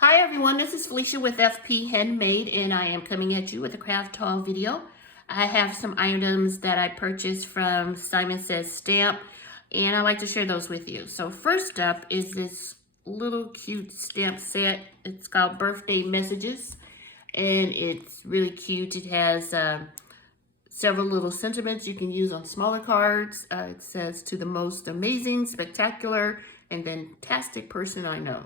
Hi everyone, this is Felicia with FP Handmade, and I am coming at you with a craft haul video. I have some items that I purchased from Simon Says Stamp, and I'd like to share those with you. So first up is this little cute stamp set. It's called Birthday Messages, and it's really cute. It has several little sentiments you can use on smaller cards. It says, "To the most amazing, spectacular, and fantastic person I know."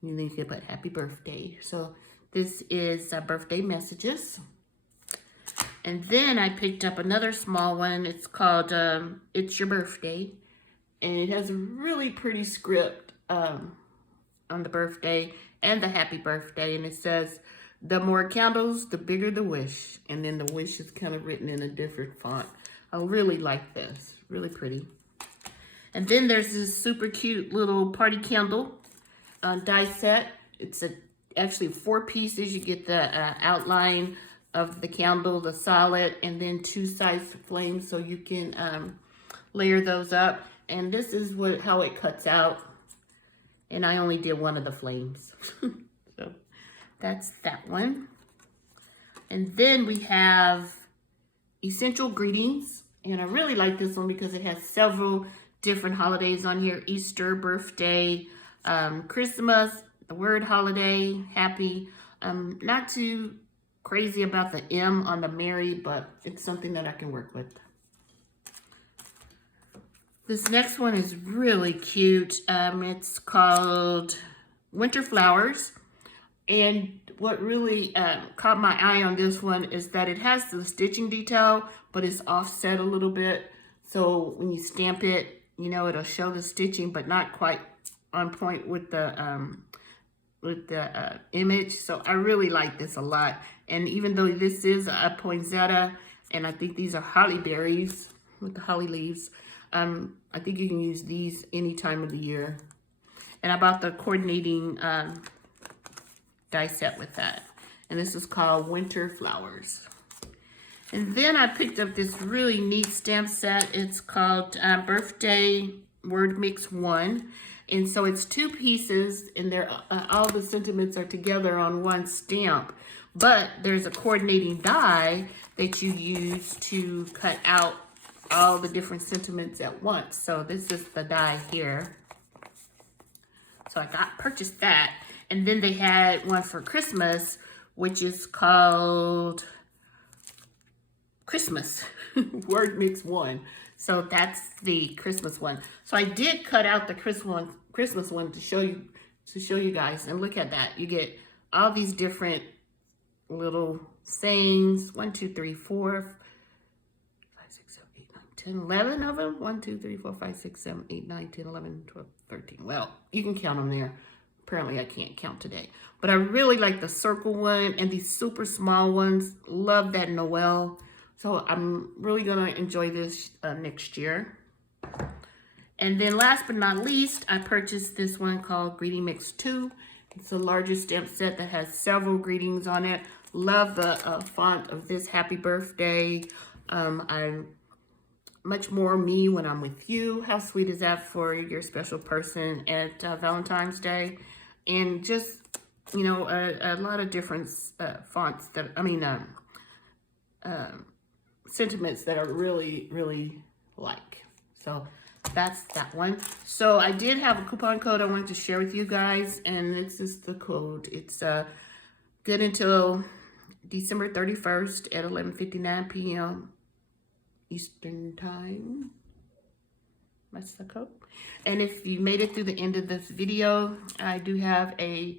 And then you can put happy birthday. So this is Birthday Messages. And then I picked up another small one. It's called It's Your Birthday. And it has a really pretty script on the birthday and the happy birthday. And it says, "The more candles, the bigger the wish." And then the wish is kind of written in a different font. I really like this. Really pretty. And then there's this super cute little party candle die set. It's actually 4 pieces. You get the outline of the candle, the solid, and then 2 size flames, so you can layer those up. And this is how it cuts out. And I only did one of the flames. So that's that one. And then we have Essential Greetings. And I really like this one because it has several different holidays on here. Easter, birthday, Christmas, the word holiday, happy. Not too crazy about the M on the Merry, but it's something that I can work with. This next one is really cute. It's called Winter Flowers. And what really caught my eye on this one is that it has the stitching detail, but it's offset a little bit. So when you stamp it, you know, it'll show the stitching, but not quite on point with the image. So I really like this a lot. And even though this is a poinsettia, and I think these are holly berries with the holly leaves, I think you can use these any time of the year. And I bought the coordinating die set with that. And this is called Winter Flowers. And then I picked up this really neat stamp set. It's called Birthday Word Mix 1. And so it's 2 pieces, and they're all the sentiments are together on one stamp. But there's a coordinating die that you use to cut out all the different sentiments at once. So this is the die here. So I purchased that. And then they had one for Christmas, which is called Christmas Word Mix 1. So that's the Christmas one. So I did cut out the Christmas one to show you guys. And look at that. You get all these different little sayings. 1, 2, 3, 4, 5, 6, 7, 8, 9, 10, 11 of them. 1, 2, 3, 4, 5, 6, 7, 8, 9, 10, 11, 12, 13. Well, you can count them there. Apparently I can't count today. But I really like the circle one and these super small ones. Love that Noel. So I'm really gonna enjoy this next year. And then last but not least, I purchased this one called Greeting Mix 2. It's a larger stamp set that has several greetings on it. Love the font of this happy birthday. I'm much more me when I'm with you. How sweet is that for your special person at Valentine's Day? And just, you know, a lot of different fonts that, sentiments that I really like. So that's that one. So I did have a coupon code I wanted to share with you guys, and this is the code. It's good until December 31st at 11:59 p.m. Eastern Time. That's the code. And if you made it through the end of this video, I do have a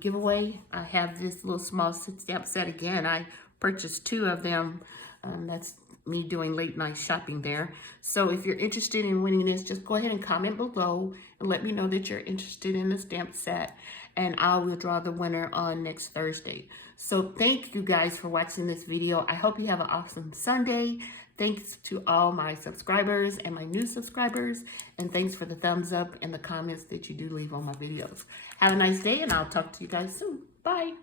giveaway. I have this little small stamp set again. I purchased 2 of them. That's me doing late night shopping there. So if you're interested in winning this, just go ahead and comment below and let me know that you're interested in the stamp set, and I will draw the winner on next Thursday. So thank you guys for watching this video. I hope you have an awesome Sunday. Thanks to all my subscribers and my new subscribers, and thanks for the thumbs up and the comments that you do leave on my videos. Have a nice day, and I'll talk to you guys soon. Bye.